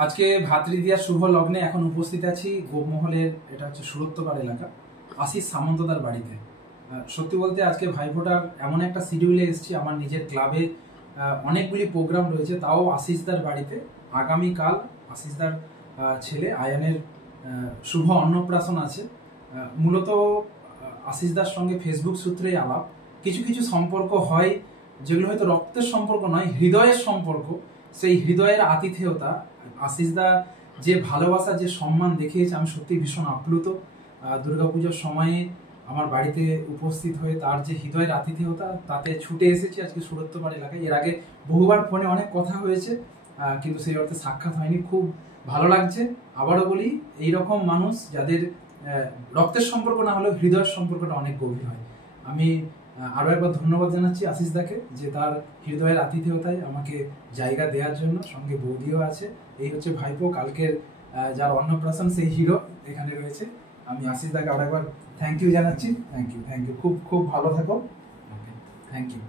আজকে ভাতৃদ্বিতীয়ার শুভ লগ্নে এখন উপস্থিত আছি গোপমহলের, এটা হচ্ছে সুরত্বপাড় এলাকা, আশিস সামন্তদার বাড়িতে। সত্যি বলতে আজকে ভাইফোঁটার এমন একটা শিডিউলে এসেছি, আমার নিজের ক্লাবে অনেকগুলি প্রোগ্রাম রয়েছে, তাও আশিসদার বাড়িতে। আগামীকাল আশিসদার ছেলে আয়ানের শুভ অন্নপ্রাশন আছে। মূলত আশিসদার সঙ্গে ফেসবুক সূত্রেই আলাপ। কিছু কিছু সম্পর্ক হয় যেগুলো হয়তো রক্তের সম্পর্ক নয়, হৃদয়ের সম্পর্ক। সেই হৃদয়ের আতিথেয়তা, আশিসদা যে ভালোবাসা, যে সম্মান দেখিয়েছে, আমি সত্যি ভীষণ আপ্লুত। দুর্গাপুজোর সময়ে আমার বাড়িতে উপস্থিত হয়ে তার যে হৃদয়ের আতিথেয়তা, তাতে ছুটে এসেছি আজকে সুরত্বপাড় এলাকায়। এর আগে বহুবার ফোনে অনেক কথা হয়েছে, কিন্তু সেই অর্থে সাক্ষাৎ হয়নি। খুব ভালো লাগছে। আবারও বলি, এইরকম মানুষ যাদের রক্তের সম্পর্ক না হলেও হৃদয়ের সম্পর্কটা অনেক গভীর হয়। আমি আরও একবার ধন্যবাদ জানাচ্ছি আশিসদাকে, যে তার হৃদয়ের আতিথেয়তায় আমাকে জায়গা দেওয়ার জন্য। সঙ্গে বৌদিও আছে। এই হচ্ছে ভাইপো, কালকের যার অন্নপ্রাশন, সেই হিরো এখানে রয়েছে। আমি আশিসদাকে আরও একবার থ্যাংক ইউ জানাচ্ছি। Thank you. খুব খুব ভালো থাকো। Thank you.